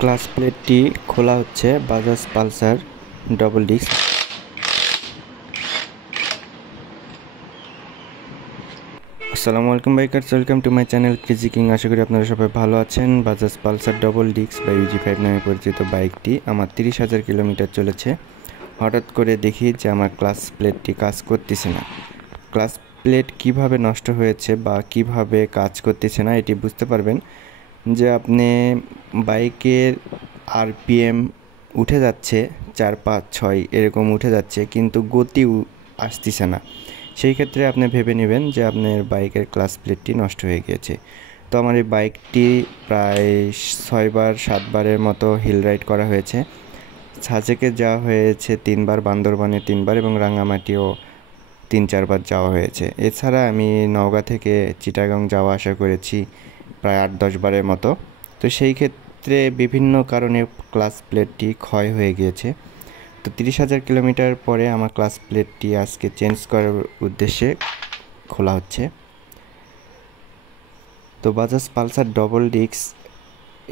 Clutch প্লেটটি খোলা হচ্ছে Bajaj Pulsar double disc. আসসালামু আলাইকুম bikers, welcome to my channel crazy king. আশা করি আপনারা সবাই ভালো আছেন। বাজাজ পালসার ডবল ডিস্ক বা UG5 নামে পরিচিত বাইকটি আমার 30,000 কিলোমিটার চলেছে। হঠাৎ করে দেখি যে আমার ক্লাচ প্লেটটি কাজ করতেছে না। ক্লাচ প্লেট কিভাবে নষ্ট হয়েছে বা কিভাবে কাজ করতেছে না এটি বুঝতে পারবেন যে আপনি বাইকের RPM উঠে যাচ্ছে 4, 5, 6 এরকম উঠে যাচ্ছে, কিন্তু গতি আসতেছে না। সেই ক্ষেত্রে আপনি ভেবে নেবেন যে আপনার বাইকের ক্লাচ প্লেটটি নষ্ট হয়ে গিয়েছে। তো আমার এই বাইকটি প্রায় 6-7 বারের মতো হিল রাইড করা হয়েছে। সাজেকে যাওয়া হয়েছে 3 বার, বান্দরবানে 3 বার এবং রাঙামাটিও 3-4 বার যাওয়া হয়েছে। এছাড়া আমি নওগাঁ থেকে চিটাগাং যাওয়া আসা করেছি প্রায় 8-10 বারের মতো। তো সেই ক্ষেত্রে বিভিন্ন কারণে ক্লাচ প্লেটটি ক্ষয় হয়ে গিয়েছে। তো 30,000 কিলোমিটার পরে আমার ক্লাচ প্লেটটি আজকে চেঞ্জ করার উদ্দেশ্যে খোলা হচ্ছে। তো বাজাজ পালসার ডবল ডিস্ক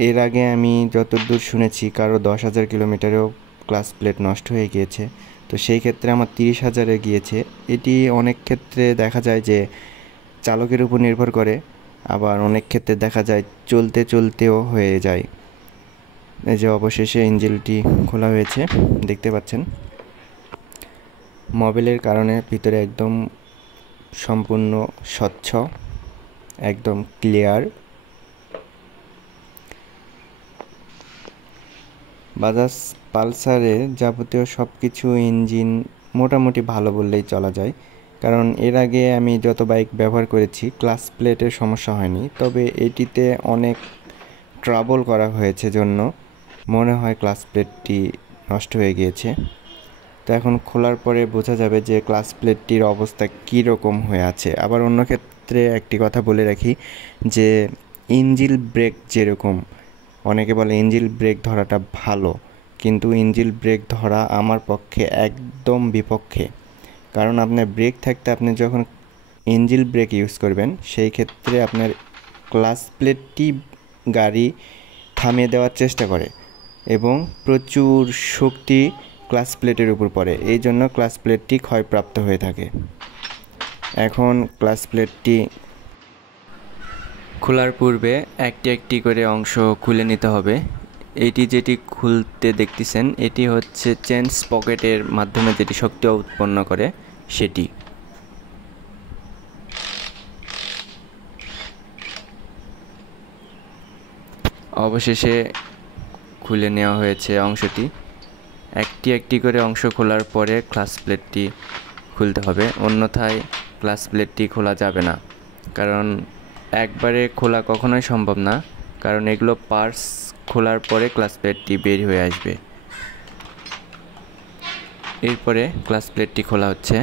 এর আগে আমি যতদূর শুনেছি কারো 10,000 কিলোমিটারেও ক্লাচ প্লেট নষ্ট হয়ে গিয়েছে। তো সেই ক্ষেত্রে আমার 30,000-এ গিয়েছে। এটি অনেক ক্ষেত্রে দেখা যায় যে চালকের উপর নির্ভর করে, আবার অনেক ক্ষেত্রে দেখা যায় চলতে চলতেও হয়ে যায়। এই যে অবশেষে ইঞ্জিনটি খোলা হয়েছে, দেখতে পাচ্ছেন। মোবিলের কারণে ভিতরে একদম সম্পূর্ণ স্বচ্ছ, একদম ক্লিয়ার। বাজাজ পালসারের যাবতীয় সব কিছু ইঞ্জিন মোটামুটি ভালো বললেই চলা যায়, কারণ এর আগে আমি যত বাইক ব্যবহার করেছি ক্লাচ প্লেটের সমস্যা হয়নি। তবে এটিতে অনেক ট্রাবল করা হয়েছে জন্য মনে হয় ক্লাচ প্লেটটি নষ্ট হয়ে গিয়েছে। তো এখন খোলার পরে বোঝা যাবে যে ক্লাচ প্লেটটির অবস্থা কী রকম হয়ে আছে। আবার অন্য ক্ষেত্রে একটি কথা বলে রাখি যে ইঞ্জিন ব্রেক যেরকম, অনেকে বলে ইঞ্জিন ব্রেক ধরাটা ভালো, কিন্তু ইঞ্জিন ব্রেক ধরা আমার পক্ষে একদম বিপক্ষে। কারণ আপনার ব্রেক থাকতে আপনি যখন ইঞ্জিন ব্রেক ইউজ করবেন সেই ক্ষেত্রে আপনার ক্লাচ প্লেটটি গাড়ি থামিয়ে দেওয়ার চেষ্টা করে এবং প্রচুর শক্তি ক্লাচ প্লেটের উপর পড়ে, এই জন্য ক্লাচ প্লেটটি ক্ষয়প্রাপ্ত হয়ে থাকে। এখন ক্লাচ প্লেটটি খোলার পূর্বে একটি একটি করে অংশ খুলে নিতে হবে। এটি যেটি খুলতে দেখতেছেন এটি হচ্ছে চেঞ্জ পকেটের মাধ্যমে যেটি শক্তি উৎপন্ন করে সেটি। অবশেষে খুলে নেওয়া হয়েছে অংশটি। একটি একটি করে অংশ খোলার পরে ক্লাচ প্লেটটি খুলতে হবে, অন্যথায় ক্লাচ প্লেটটি খোলা যাবে না। কারণ একবারে খোলা কখনোই সম্ভব না, কারণ এগুলো পার্টস খোলার পরে ক্লাচ প্লেটটি বের হয়ে আসবে। এরপরে ক্লাচ প্লেটটি খোলা হচ্ছে।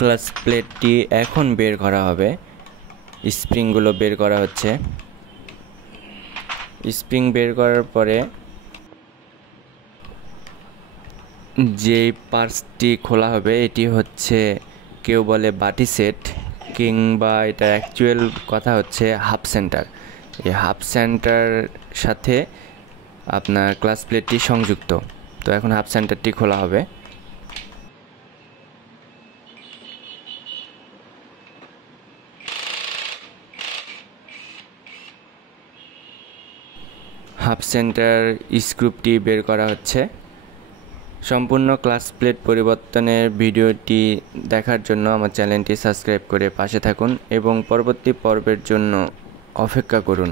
ক্লাচ প্লেটটি এখন বের করা হবে, স্প্রিংগুলো বের করা হচ্ছে। স্প্রিং বের করার পরে যে পার্টসটি খোলা হবে এটি হচ্ছে, কেউ বলে বাটি সেট, কিংবা এটা অ্যাকচুয়াল কথা হচ্ছে হাফ সেন্টার। এই হাফ সেন্টার সাথে আপনার ক্লাচ প্লেটটি সংযুক্ত। তো এখন হাফ সেন্টারটি খোলা হবে। হাফ সেন্টার স্ক্রুপটি বের করা হচ্ছে। সম্পূর্ণ ক্লাচ প্লেট পরিবর্তনের ভিডিওটি দেখার জন্য আমার চ্যানেলটি সাবস্ক্রাইব করে পাশে থাকুন এবং পরবর্তী পর্বের জন্য অপেক্ষা করুন।